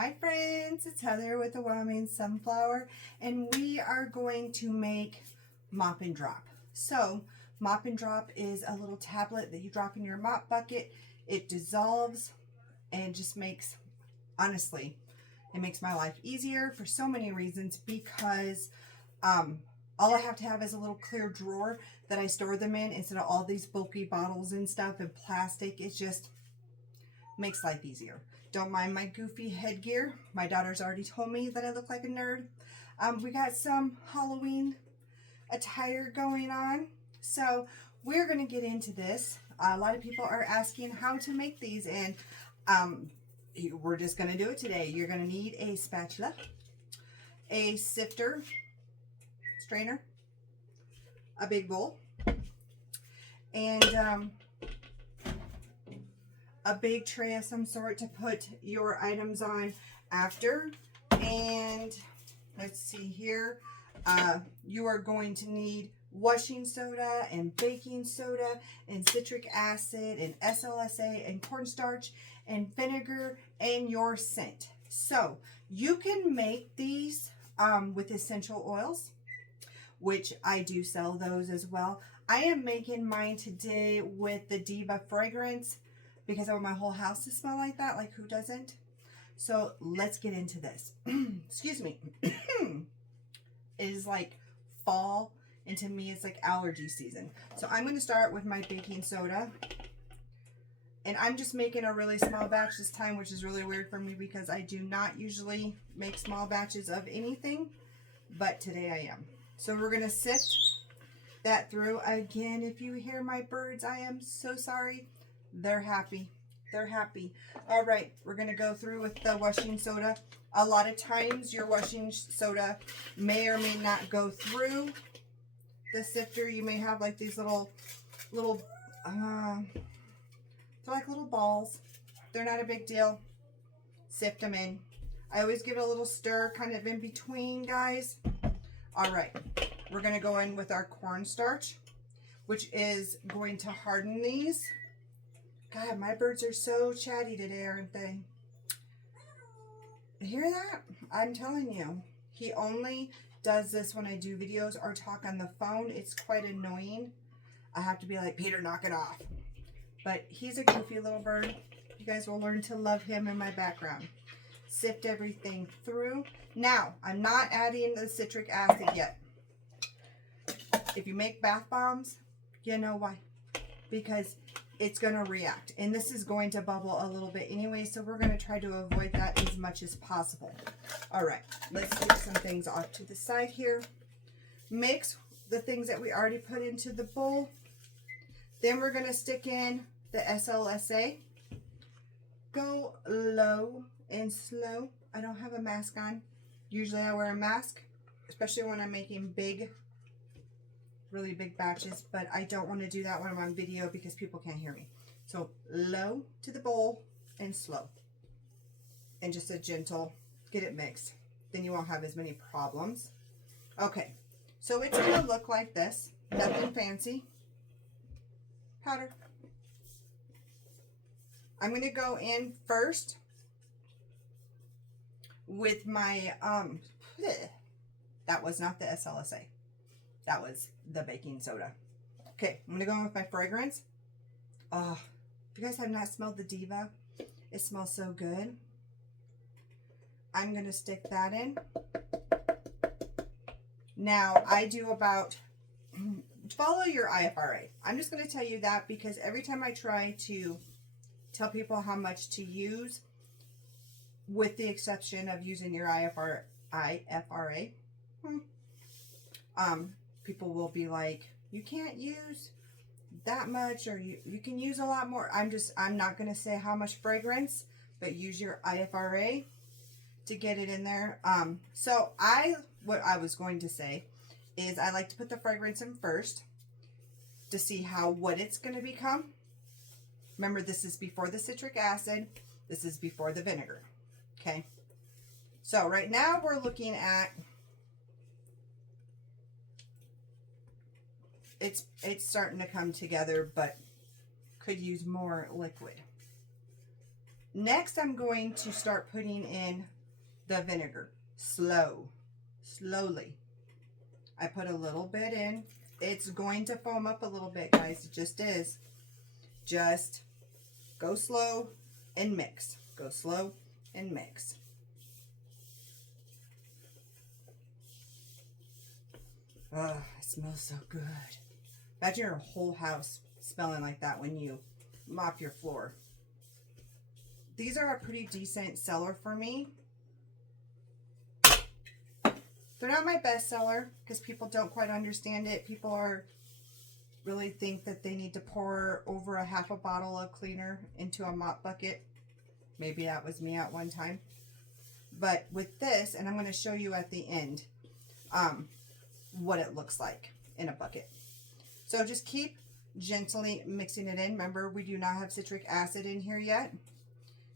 Hi friends, it's Heather with the Wyoming Sunflower, and we are going to make Mop and Drop. So Mop and Drop is a little tablet that you drop in your mop bucket. It dissolves and just makes, honestly, it makes my life easier for so many reasons because all I have to have is a little clear drawer that I store them in instead of all these bulky bottles and stuff and plastic. It just makes life easier. Don't mind my goofy headgear. My daughter's already told me that I look like a nerd. We got some Halloween attire going on. So we're going to get into this. A lot of people are asking how to make these, and we're just going to do it today. You're going to need a spatula, a sifter, strainer, a big bowl, and a big tray of some sort to put your items on after. And let's see here, you are going to need washing soda and baking soda and citric acid and SLSA and cornstarch and vinegar and your scent. So you can make these with essential oils, which I do sell those as well. I am making mine today with the Diva fragrance because I want my whole house to smell like that. Like, who doesn't? So let's get into this. Excuse me. It is like fall, and to me it's like allergy season. So I'm going to start with my baking soda, and I'm just making a really small batch this time, which is really weird for me because I do not usually make small batches of anything, but today I am. So we're going to sift that through. Again, if you hear my birds, I am so sorry. They're happy. They're happy. All right, we're going to go through with the washing soda. A lot of times your washing soda may or may not go through the sifter. You may have like these little, they're like little balls. They're not a big deal. Sift them in. I always give it a little stir kind of in between, guys. All right, we're going to go in with our cornstarch, which is going to harden these. God, my birds are so chatty today, aren't they? Hear that? I'm telling you. He only does this when I do videos or talk on the phone. It's quite annoying. I have to be like, Peter, knock it off. But he's a goofy little bird. You guys will learn to love him in my background. Sift everything through. Now, I'm not adding the citric acid yet. If you make bath bombs, you know why. Because it's going to react, and this is going to bubble a little bit anyway, so we're going to try to avoid that as much as possible. All right, let's get some things off to the side here. Mix the things that we already put into the bowl. Then we're going to stick in the SLSA. Go low and slow. I don't have a mask on. Usually I wear a mask, especially when I'm making really big batches, but I don't want to do that when I'm on video because people can't hear me. So low to the bowl and slow. And just a gentle, get it mixed. Then you won't have as many problems. Okay, so it's going to look like this. Nothing fancy. Powder. I'm going to go in first with my, that was not the SLSA. That was the baking soda. Okay, I'm going to go in with my fragrance. Oh, if you guys have not smelled the Diva, it smells so good. I'm going to stick that in. Now, I do about, follow your IFRA. I'm just going to tell you that because every time I try to tell people how much to use, with the exception of using your IFRA, people will be like, you can't use that much, or you can use a lot more. I'm not going to say how much fragrance, but use your IFRA to get it in there. So what I was going to say is I like to put the fragrance in first to see what it's going to become. Remember, this is before the citric acid. This is before the vinegar. Okay. So right now we're looking at, it's starting to come together, but could use more liquid. Next, I'm going to start putting in the vinegar. Slowly. I put a little bit in. It's going to foam up a little bit, guys. It just is. Just go slow and mix. Go slow and mix. Oh, it smells so good. Imagine your whole house smelling like that when you mop your floor. These are a pretty decent seller for me. They're not my best seller because people don't quite understand it. People really think that they need to pour over a half a bottle of cleaner into a mop bucket. Maybe that was me at one time. But with this, and I'm going to show you at the end what it looks like in a bucket. So just keep gently mixing it in. Remember, we do not have citric acid in here yet,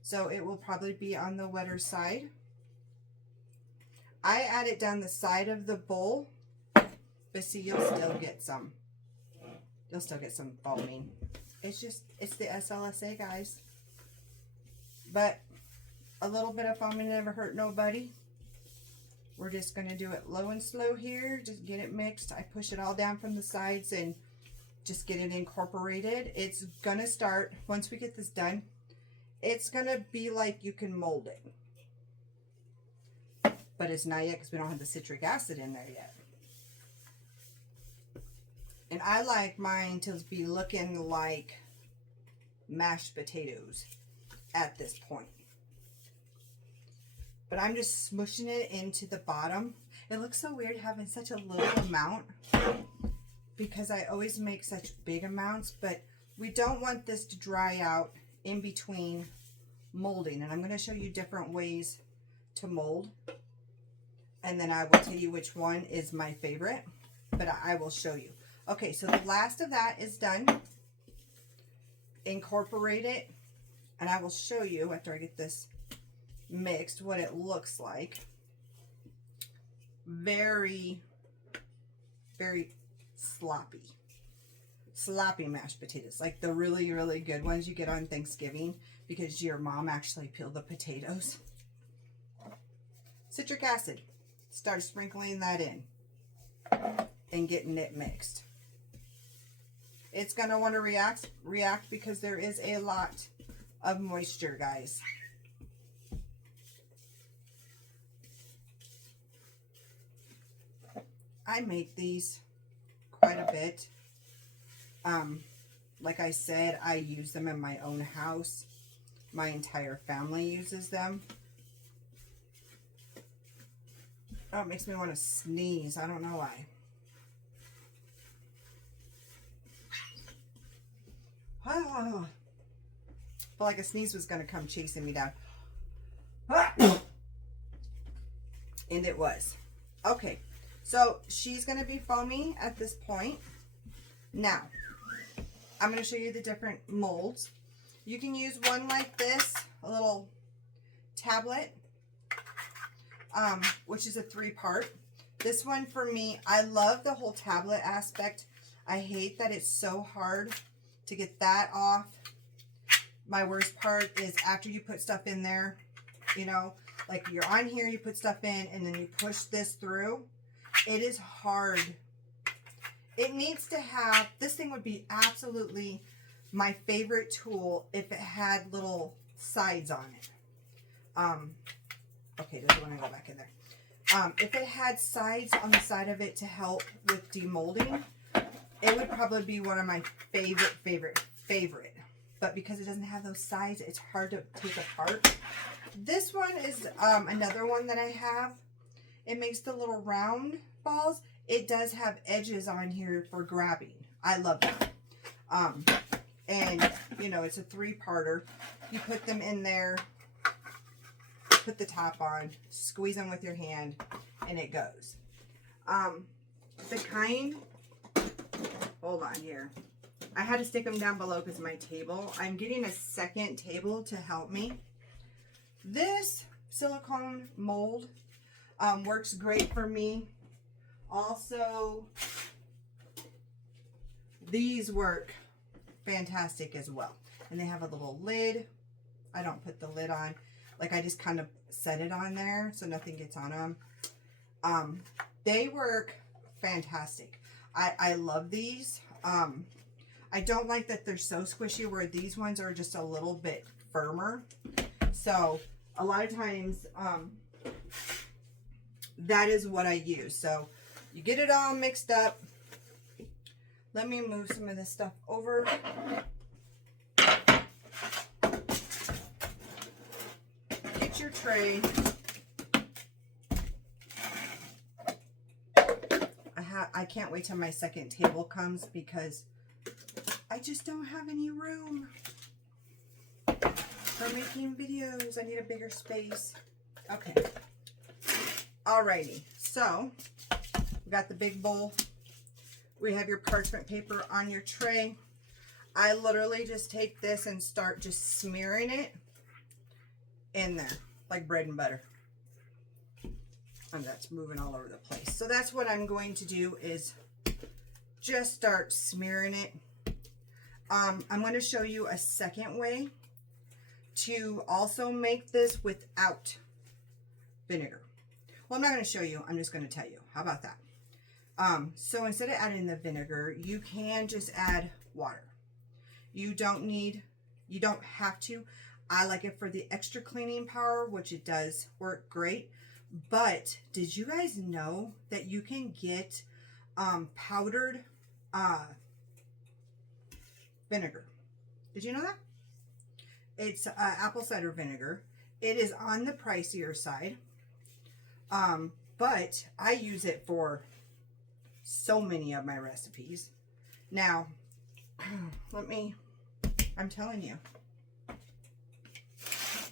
so it will probably be on the wetter side. I add it down the side of the bowl, but see, you'll still get some foaming. It's the SLSA, guys. But a little bit of foaming never hurt nobody. We're just going to do it low and slow here. Just get it mixed. I push it all down from the sides and just get it incorporated. It's going to start, once we get this done, it's going to be like you can mold it. But it's not yet because we don't have the citric acid in there yet. And I like mine to be looking like mashed potatoes at this point. But I'm just smushing it into the bottom. It looks so weird having such a little amount because I always make such big amounts, but we don't want this to dry out in between molding. And I'm going to show you different ways to mold. And then I will tell you which one is my favorite, but I will show you. Okay, so the last of that is done. Incorporate it, and I will show you after I get this mixed what it looks like. Very, very sloppy mashed potatoes, like the really, really good ones you get on Thanksgiving because your mom actually peeled the potatoes. Citric acid. Start sprinkling that in and getting it mixed. It's going to want to react because there is a lot of moisture, guys. I make these quite a bit. Like I said, I use them in my own house. My entire family uses them. Oh, it makes me want to sneeze. I don't know why. Oh, felt like a sneeze was going to come chasing me down. And it was. Okay, so she's going to be foamy at this point. Now, I'm going to show you the different molds. You can use one like this, a little tablet. Which is a 3-part. This one for me, I love the whole tablet aspect. I hate that it's so hard to get that off. My worst part is after you put stuff in there, you know, like you're on here, you put stuff in and then you push this through. It is hard. It needs to have, this thing would be absolutely my favorite tool if it had little sides on it. Okay, doesn't want to go back in there. If it had sides on the side of it to help with demolding, it would probably be one of my favorite. But because it doesn't have those sides, it's hard to take apart. This one is another one that I have. It makes the little round balls. It does have edges on here for grabbing. I love that. And, you know, it's a 3-parter. You put them in there. Put the top on, squeeze them with your hand, and it goes. The kind, hold on here. I had to stick them down below because of my table. I'm getting a second table to help me. This silicone mold works great for me. Also, these work fantastic as well. And they have a little lid I don't put the lid on. Like, I just kind of set it on there so nothing gets on them. They work fantastic. I love these. I don't like that they're so squishy, where these ones are just a little bit firmer. So a lot of times that is what I use. So you get it all mixed up. Let me move some of this stuff over. Get your tray. I can't wait till my second table comes because I just don't have any room for making videos. I need a bigger space. Okay. Alrighty. So we got the big bowl. We have your parchment paper on your tray. I literally just take this and start just smearing it in there like bread and butter. And that's moving all over the place. So that's what I'm going to do, is just start smearing it. I'm going to show you a second way to also make this without vinegar. Well, I'm not going to show you. I'm just going to tell you. How about that? So instead of adding the vinegar, you can just add water. You don't have to. I like it for the extra cleaning power, which it does work great. But did you guys know that you can get powdered vinegar? Did you know that? It's apple cider vinegar. It is on the pricier side, but I use it for so many of my recipes. Now, I'm telling you,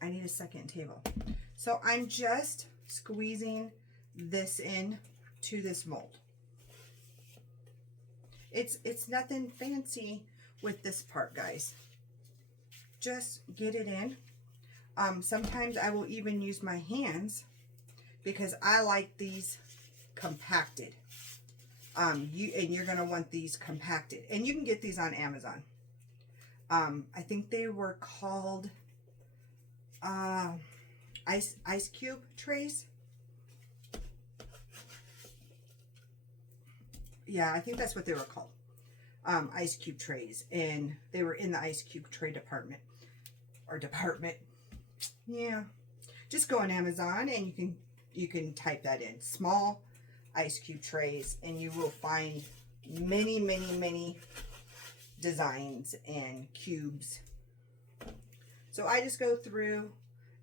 I need a second table. So I'm just squeezing this in to this mold. It's nothing fancy with this part, guys. Just get it in. Sometimes I will even use my hands because I like these compacted. You're gonna want these compacted, and you can get these on Amazon. I think they were called ice cube trays. Yeah, I think that's what they were called. Ice cube trays, and they were in the ice cube tray department. Yeah, just go on Amazon and you can type that in, small ice cube trays, and you will find many designs and cubes. So I just go through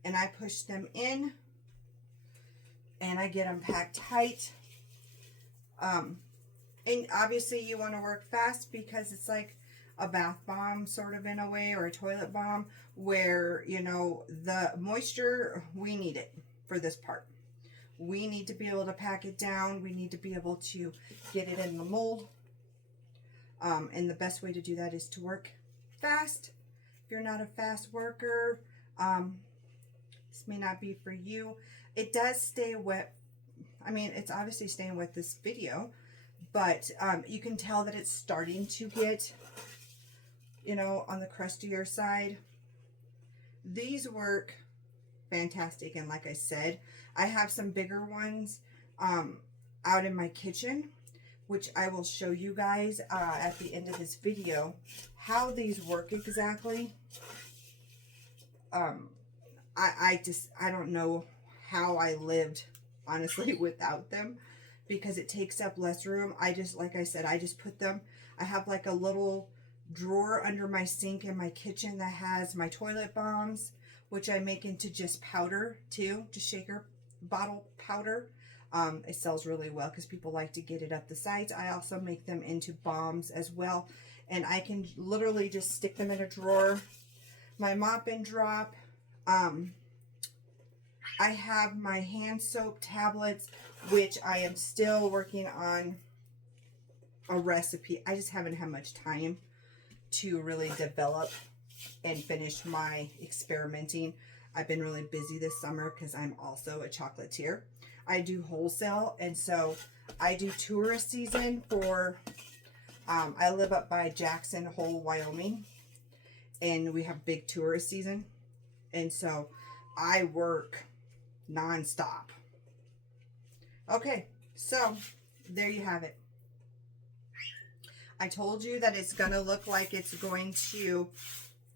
and I push them in and I get them packed tight. And obviously you want to work fast because it's like a bath bomb sort of in a way, or a toilet bomb, where, you know, the moisture, we need it for this part. We need to be able to pack it down. We need to be able to get it in the mold. And the best way to do that is to work fast. If you're not a fast worker, this may not be for you. It does stay wet. I mean, it's obviously staying wet this video, but you can tell that it's starting to get, you know, on the crustier side. These work fantastic, and like I said, I have some bigger ones out in my kitchen, which I will show you guys at the end of this video how these work exactly. I don't know how I lived, honestly, without them, because it takes up less room. Like I said, I just put them, I have like a little drawer under my sink in my kitchen that has my toilet bombs, which I make into just powder too, just shaker bottle powder. It sells really well because people like to get it up the sides. I also make them into bombs as well, and I can literally just stick them in a drawer. My Mop and Drop. I have my hand soap tablets, which I am still working on a recipe. I just haven't had much time to really develop and finish my experimenting. I've been really busy this summer because I'm also a chocolatier. I do wholesale, and so I do tourist season for, I live up by Jackson Hole, Wyoming, and we have big tourist season. And so I work nonstop. Okay, so there you have it. I told you that it's going to look like it's going to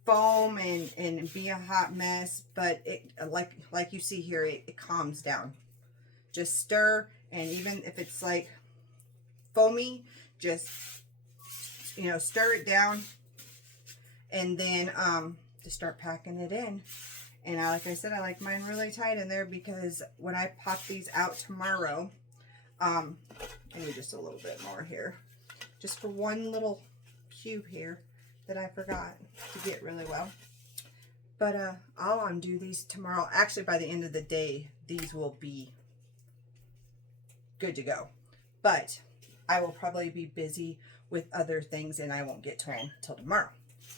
foam and be a hot mess, but it like you see here, it calms down. Just stir, and even if it's like foamy, just, you know, stir it down, and then just start packing it in. And like I said, I like mine really tight in there because when I pop these out tomorrow, maybe just a little bit more here, just for one little cube here that I forgot to get really well. But I'll undo these tomorrow. Actually, by the end of the day, these will be good to go. But I will probably be busy with other things and I won't get to them till tomorrow.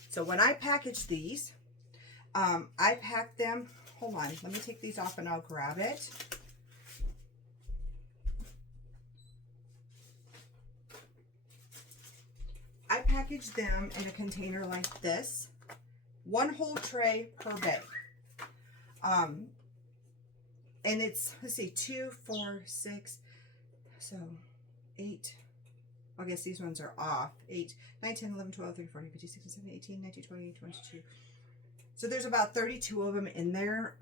So when I package these, I pack them, hold on, let me take these off and I'll grab it. I package them in a container like this, one whole tray per bag. And it's, let's see, 2, 4, 6, so 8, I guess these ones are off, 8, 9, 10, 11, 12, 13, 14, 15, 16, 17, 18, 19, 20, 22. So there's about 32 of them in there.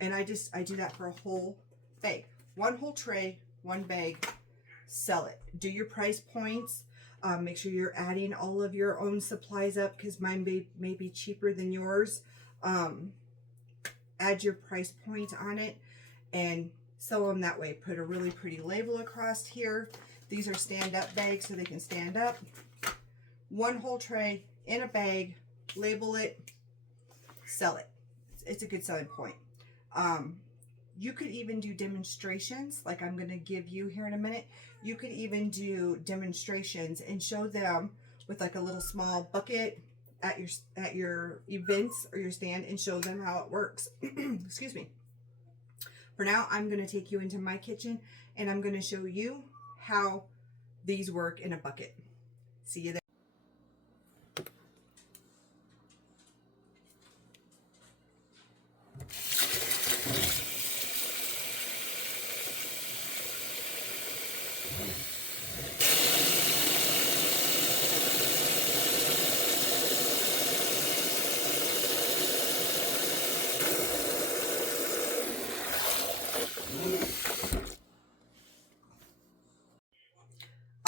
And I do that for a whole bag. One whole tray, one bag, sell it. Do your price points. Make sure you're adding all of your own supplies up because mine may be cheaper than yours. Add your price point on it and sell them that way. Put a really pretty label across here. These are stand-up bags so they can stand up. One whole tray in a bag, label it, sell it. It's a good selling point. You could even do demonstrations like I'm going to give you here in a minute. You could even do demonstrations and show them with like a little small bucket at your events or your stand and show them how it works. Excuse me. For now, I'm going to take you into my kitchen and I'm going to show you how these work in a bucket. See you there.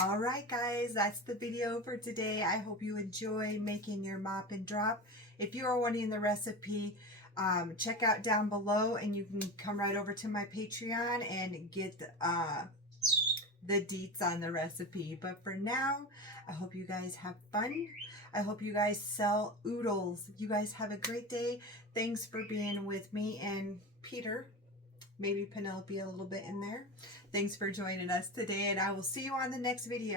All right, guys, that's the video for today. I hope you enjoy making your mop and drop. If you are wanting the recipe, check out down below and you can come right over to my Patreon and get the deets on the recipe. But for now, I hope you guys have fun. I hope you guys sell oodles. You guys have a great day. Thanks for being with me and Peter. Maybe Penelope a little bit in there. Thanks for joining us today, and I will see you on the next video.